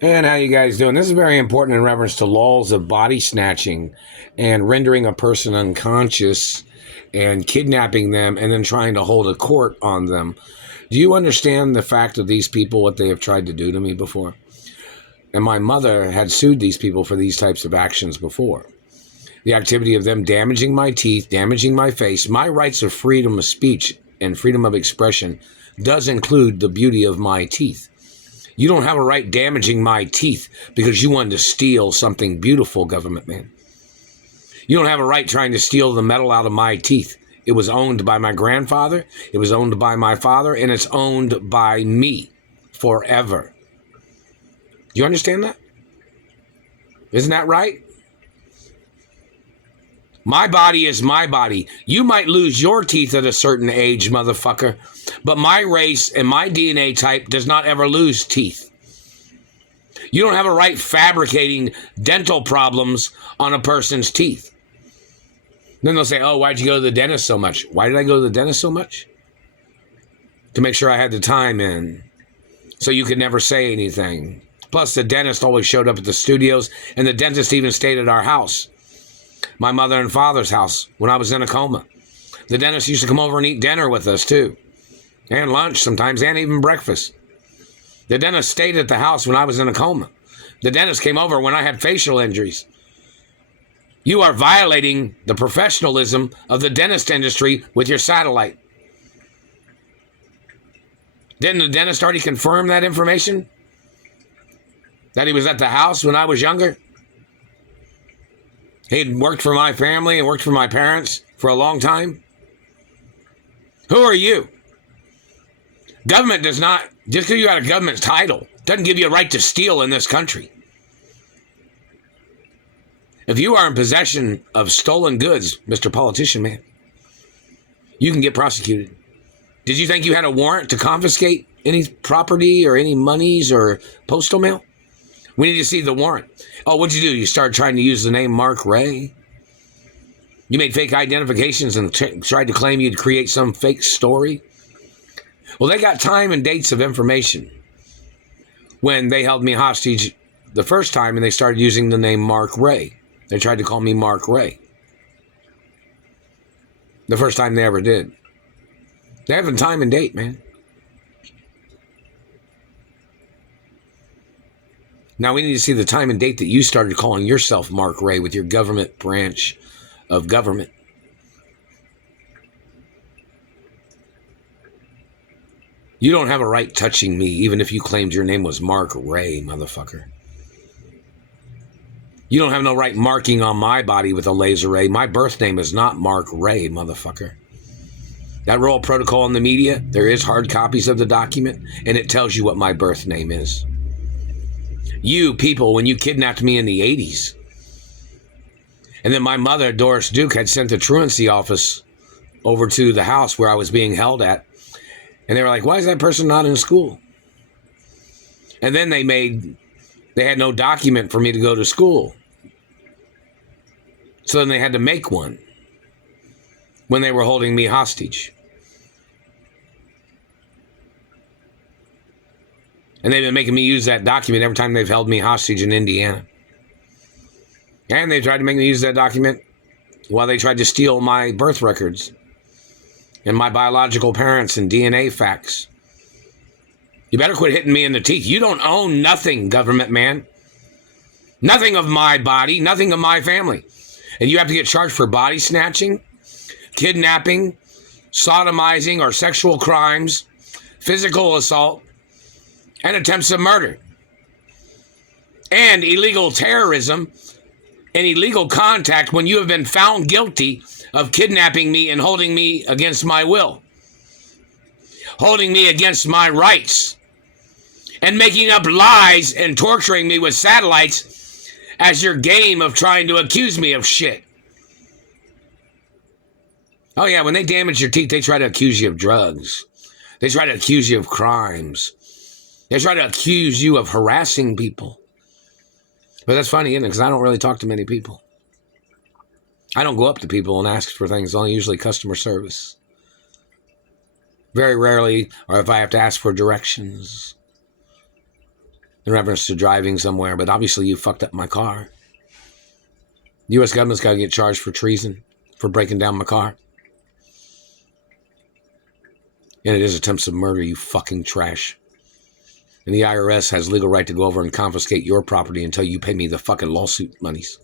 And how you guys doing? This is very important in reference to laws of body snatching and rendering a person unconscious and kidnapping them and then trying to hold a court on them. Do you understand the fact of these people, what they have tried to do to me before? And my mother had sued these people for these types of actions before. The activity of them damaging my teeth, damaging my face, my rights of freedom of speech and freedom of expression does include the beauty of my teeth. You don't have a right damaging my teeth because you wanted to steal something beautiful, government man. You don't have a right trying to steal the metal out of my teeth. It was owned by my grandfather, it was owned by my father, and it's owned by me forever. Do you understand that? Isn't that right? My body is my body. You might lose your teeth at a certain age, motherfucker, but my race and my DNA type does not ever lose teeth. You don't have a right fabricating dental problems on a person's teeth. Then they'll say, oh, why'd you go to the dentist so much? Why did I go to the dentist so much? To make sure I had the time in, so you could never say anything. Plus, the dentist always showed up at the studios, and the dentist even stayed at our house. My mother and father's house when I was in a coma. The dentist used to come over and eat dinner with us too. And lunch sometimes, and even breakfast. The dentist stayed at the house when I was in a coma. The dentist came over when I had facial injuries. You are violating the professionalism of the dentist industry with your satellite. Didn't the dentist already confirm that information? That he was at the house when I was younger? He had worked for my family and worked for my parents for a long time. Who are you? Government does not, just because you got a government title, doesn't give you a right to steal in this country. If you are in possession of stolen goods, Mr. Politician Man, you can get prosecuted. Did you think you had a warrant to confiscate any property or any monies or postal mail? We need to see the warrant. Oh, what'd you do? You started trying to use the name Mark Ray? You made fake identifications and tried to claim you'd create some fake story? Well, they got time and dates of information when they held me hostage the first time and they started using the name Mark Ray. They tried to call me Mark Ray. The first time they ever did. They have a time and date, man. Now we need to see the time and date that you started calling yourself Mark Ray with your government branch of government. You don't have a right touching me, even if you claimed your name was Mark Ray, motherfucker. You don't have no right marking on my body with a laser ray. My birth name is not Mark Ray, motherfucker. That royal protocol in the media, there is hard copies of the document, and it tells you what my birth name is. You people, when you kidnapped me in the 80s, and then my mother, Doris Duke, had sent the truancy office over to the house where I was being held at, and they were like, why is that person not in school? And then they had no document for me to go to school. So then they had to make one when they were holding me hostage. And they've been making me use that document every time they've held me hostage in Indiana. And they tried to make me use that document while they tried to steal my birth records and my biological parents and DNA facts. You better quit hitting me in the teeth. You don't own nothing, government man. Nothing of my body, nothing of my family. And you have to get charged for body snatching, kidnapping, sodomizing or sexual crimes, physical assault, and attempts of murder, and illegal terrorism and illegal contact when you have been found guilty of kidnapping me and holding me against my will, holding me against my rights, and making up lies and torturing me with satellites as your game of trying to accuse me of shit. Oh yeah, when they damage your teeth, they try to accuse you of drugs. They try to accuse you of crimes. They try to accuse you of harassing people. But that's funny, isn't it? Because I don't really talk to many people. I don't go up to people and ask for things, only usually customer service. Very rarely, or if I have to ask for directions. in reference to driving somewhere, but obviously you fucked up my car. The U.S. government's got to get charged for treason, for breaking down my car. And it is attempts of murder, you fucking trash. And the IRS has legal right to go over and confiscate your property until you pay me the fucking lawsuit monies.